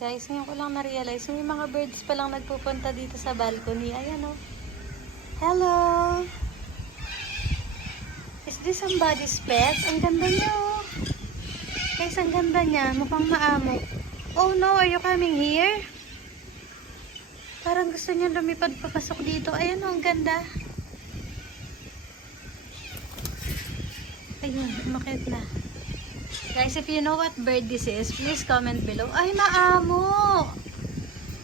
Guys, ngayon ko lang na-realize, may mga birds pa lang nagpupunta dito sa balcony. Ayan oh. Hello! Is this somebody's pet? Ang ganda niya oh. Guys, ang ganda niya. Mukhang maamo. Oh no, are you coming here? Parang gusto niya lumipad papasok dito. Ayan oh, ang ganda. Ayun, umakit na. Guys, if you know what bird this is, please comment below. Ay, maamo!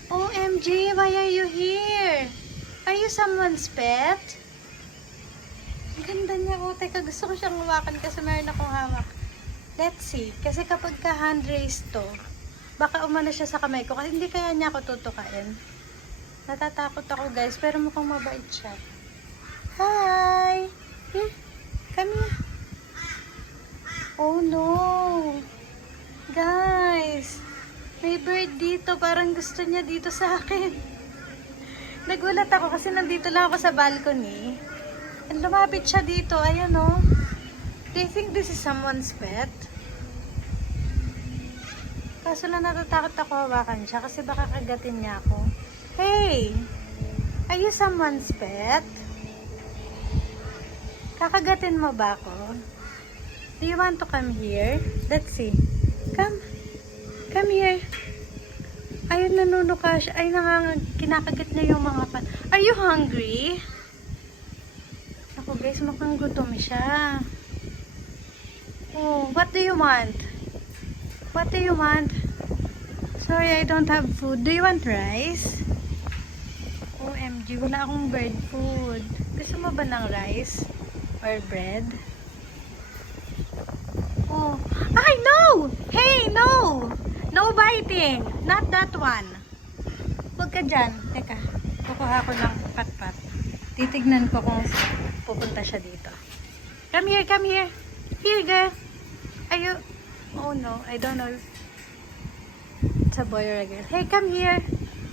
OMG, why are you here? Are you someone's pet? Ang ganda niya. Oh, teka, gusto ko siyang hawakan kasi meron akong hawak. Let's see. Kasi kapag ka hand raised to, baka umano siya sa kamay ko. Kasi hindi kaya niya ako tutukain. Natatakot ako guys, pero mukhang mabait siya. Hi! Here, come here. Oh no! Guys! May bird dito. Parang gusto niya dito sa akin. Nagulat ako kasi nandito lang ako sa balcony. And lumapit siya dito. Ayan oh. Do you think this is someone's pet? Kaso lang natatakot ako hawakan siya kasi baka kagatin niya ako. Hey! Are you someone's pet? Kakagatin mo ba ako? Do you want to come here? Let's see. Come. Come here. Ayun, nanunuka siya. Ay, nangangag, kinakagat niya yung mga pan. Are you hungry? Ako guys, mukhang gutom siya. Oh, what do you want? What do you want? Sorry, I don't have food. Do you want rice? OMG, wala akong bird food. Gusto mo ba ng rice? Or bread? Oh. Ay, no! Hey, no! No biting! Not that one. Huwag ka dyan. Teka, kukuha ko ng pat-pat. Titignan ko kung pupunta siya dito. Come here, come here. Here, girl. Are you... Oh no, I don't know. It's a boy or a girl. Hey, come here.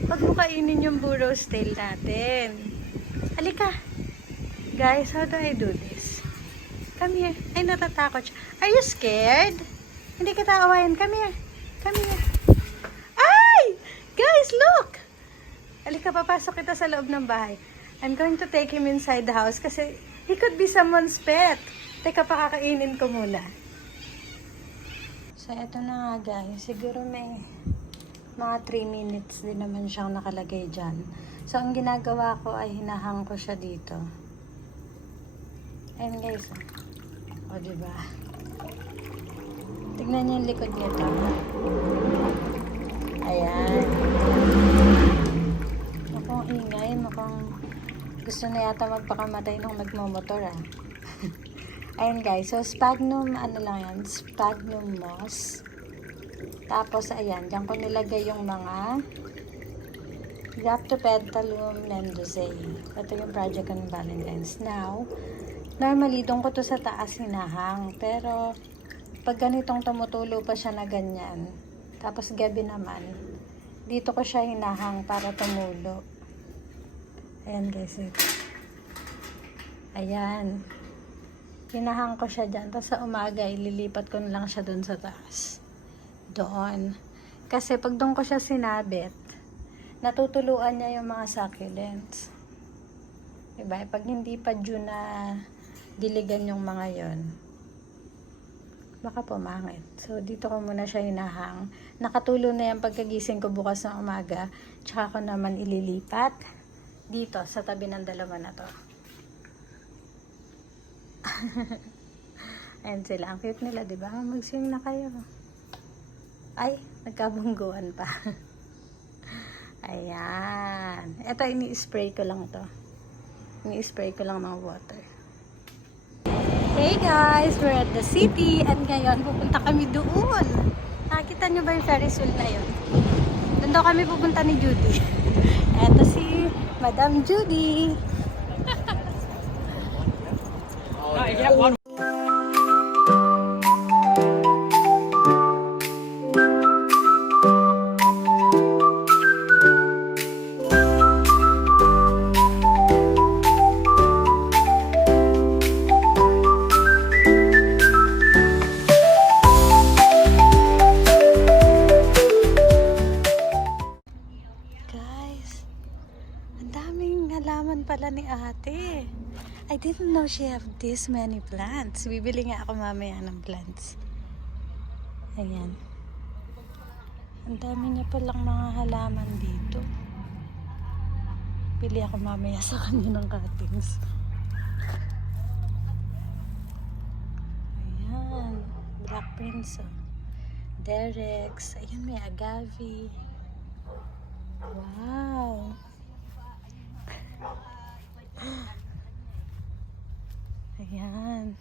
Huwag mo kainin yung burro's tail natin. Halika. Guys, how do I do this? Come here. Ay, natatakot siya. Are you scared? Hindi kita awayan. Come here. Come here. Ay! Guys, look! Halika, papasok kita sa loob ng bahay. I'm going to take him inside the house kasi he could be someone's pet. Teka, pakakainin ko muna. So, eto na nga guys. Siguro may mga 3 minutes din naman siyang nakalagay dyan. So, ang ginagawa ko ay hinahang ko siya dito. Ayun guys. O, diba? Tignan niyo yung likod nito. Ayan. Mukhang ingay. Mukhang gusto na yata magpakamatay nung nagmamotor ah. Ayan guys. So, sphagnum, ano lang yan? Sphagnum moss. Tapos, ayan. Diyan ko nilagay yung mga Rhaptopetalum mendozae. Ito yung project ng Valentine's. Now, normally, doon ko to sa taas hinahang. Pero, pag ganitong tumutulo pa siya na ganyan, tapos gabi naman, dito ko siya hinahang para tumulo. Ayan guys. ito. Ayan. Hinahang ko siya dyan. Tapos sa umaga, ililipat ko na lang siya doon sa taas. Doon. Kasi pag doon ko siya sinabit, natutuluan niya yung mga succulents. Diba? Pag hindi pa due na diligan yung mga yon baka pumangit. So, dito ko muna siya hinahang. Nakatulo na yan pagkagising ko bukas ng umaga. Tsaka ko naman ililipat dito sa tabi ng dalawa na to. Ayan sila. Ang cute nila, di ba? Mag-swing na kayo. Ay, nagkabungguan pa. Ayan. Ito, ini-spray ko lang to. Ini-spray ko lang ng water. Hey guys, we're at the city and ngayon pupunta kami doon. Nakita nyo ba yung Ferris wheel na yun? Doon daw kami pupunta ni Judy. Eto si Madam Judy. pala I didn't know she have this many plants. Bibili nga ako mamaya ng plants. Ayan. Ang dami niya palang mga halaman dito. Pili ako mamaya sa kanya ng cuttings. Ayan. Black Prince. oh. Derex. Ayun, may agave. Wow. Ayan.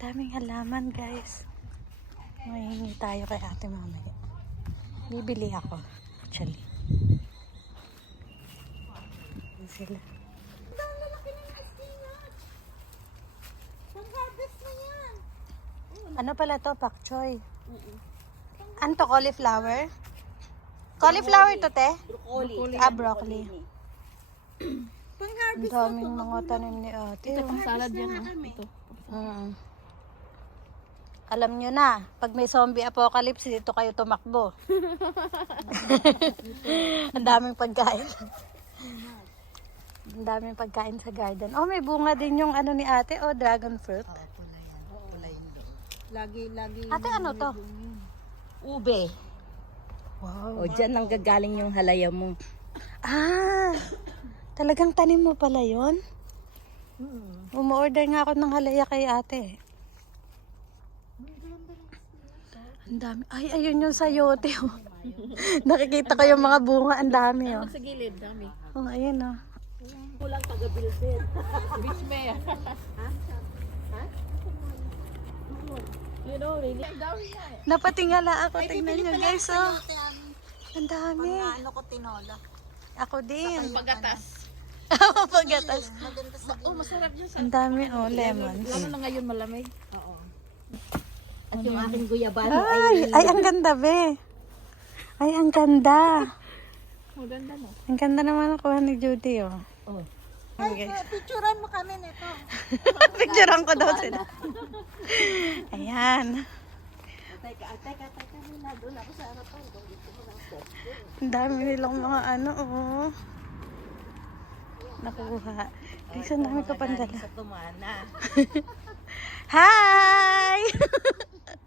Daming halaman, guys. Mahingi tayo kay ate mamaya. Bibili ako, actually. Ayan sila. Ano pala to? Pak choy. Ano to? Cauliflower? Cauliflower to, te? Broccoli. Ah, broccoli. Ang daming mga tanim ni ate. Ito oh. pang salad yan. ah. kami. Ito. Mm. Alam nyo na, pag may zombie apocalypse, dito kayo tumakbo. Ang daming pagkain. Ang daming pagkain sa garden. Oh, may bunga din yung ano ni ate, oh, dragon fruit. Lagi, lagi. Ate, ano to? Ube. Wow. O, dyan nang gagaling yung halaya mo. Ah, talagang tanim mo pala yon? Umu-order nga ako ng halaya kay ate. Ang dami. Ay, ayun yung sayote. Oh. Nakikita ko yung mga bunga. Ang dami. Oh, Sa gilid, dami. oh ayun oh. Kulang taga-bilbil. Beach may ah. You know, really. Ang dami na eh. Napatingala ako. Tingnan nyo guys. Oh. Ang dami. Ano ko tinola. Ako din. Pagatas. Pagatas. Maganda sa Oh, masarap yan sa... Ang dami oh, lemon. Lalo na ngayon malamig. Oo. At yung aking guyabano ay Ay, ay, ang ganda be. Ay, ang ganda. Maganda no. Ang ganda naman nakuha ni Judy, oh. Oh. Okay. picturean mo kami nito. Picturean ko daw sila. Ayan. Teka, teka, teka. Muna, doon ako sa harapan. Doon dito mo lang. Ang dami nilang mga ano, oh. Nakuha. Guys, ang dami ko pandala. Sa tumana. Hi!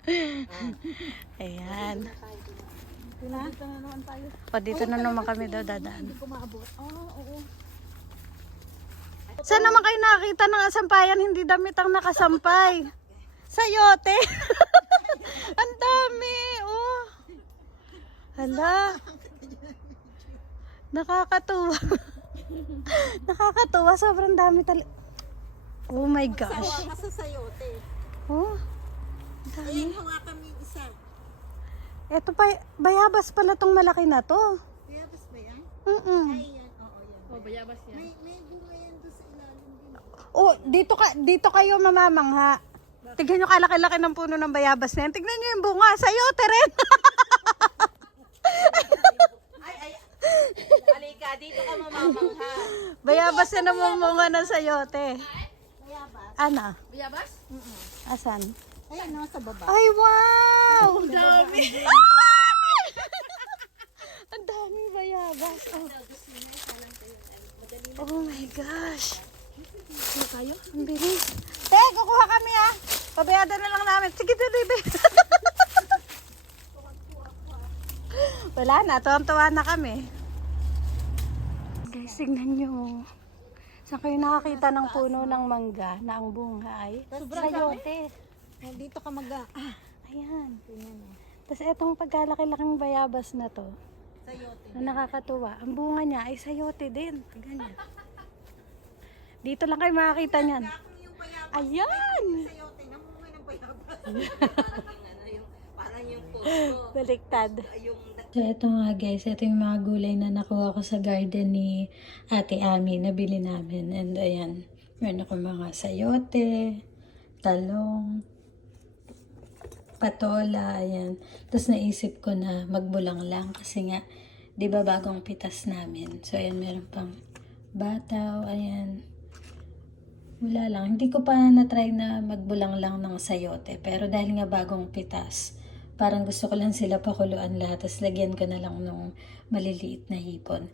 Ayan. Dito na naman tayo. O, dito na naman kami daw dadaan. Kumaabot. Ah, oo. Saan naman kayo nakakita ng asampayan? Hindi damit ang nakasampay. Sayote. ang dami, oh. Hala. Nakakatuwa. Nakakatuwa. Sobrang dami talaga. Oh my gosh. Sa sayote. Oh. Ang dami. Ayan, hawakan mo yung isa. Ito pa, bayabas pala tong malaki na to. Kayabas ba yan? Mm-mm. Ay, yan. Oo, yan. Oh, bayabas yan. May, may bunga yan doon sa ilalim din. Oh, dito ka dito kayo mamamangha. Tignan nyo kalaki-laki ng puno ng bayabas na yan. Tignan nyo yung bunga. Sayote rin. Ay, ay. Halika, dito ka mamamangha. bayabas na namumunga ng sayote. Kayabas. Ano? Bayabas? Asan? Ayan, no, sa baba. Ay, wow! Ang dami. Ang daming bayabas. Oh. oh my gosh. Ano tayo? Ang bilis. Te, kukuha kami ah. Pabayada na lang namin. Sige, dede. Wala na, tuwang-tuwa na kami. Guys, tignan nyo. Saan kayo nakakita ng puno ng mangga na ang bunga ay sayote. Dito ka mag... Ah, Ayan. Tapos etong pagkalaki-laking bayabas na to, sayote. na nakakatuwa, ang bunga niya ay sayote din. Ganyan. Dito lang kayo makakita niyan. Ayan! Sayote, namunga ng bayabas. parang yung ano, parang yung posto. Baliktad. Yung So, ito nga guys, ito yung mga gulay na nakuha ko sa garden ni Ate Ami, nabili namin. And ayan, meron ako mga sayote, talong, patola, ayan. Tapos naisip ko na magbulang lang kasi nga, di ba bagong pitas namin. So, ayan, meron pang bataw, ayan. Wala lang. Hindi ko pa na-try na magbulang lang ng sayote. Pero dahil nga bagong pitas, parang gusto ko lang sila pakuluan lahat. Tapos lagyan ko na lang nung maliliit na hipon.